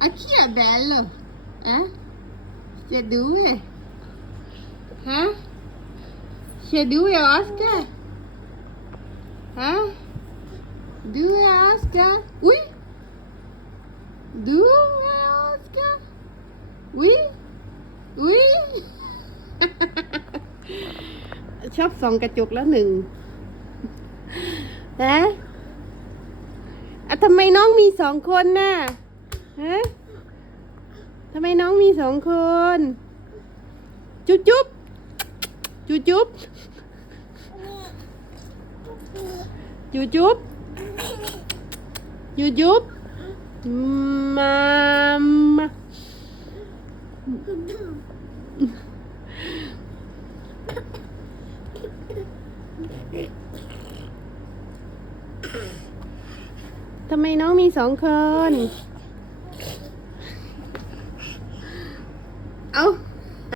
Aqui é bello. Hã? Você due? Hã? Você due, Oscar? Hã? Due, Oscar? Ui! Due, Oscar? Ui! Ui! ชอบส่องกระจกแล้วหนึ่งนะอ่ ะทำไมน้องมีสองคนน่ะฮะทำไมน้องมีสองคน จุ๊บจุ๊บจุ๊บจุ๊บจุ๊บจุ๊บจุ๊บจุ๊บมาม ทำไมน้องมีสองคน เอา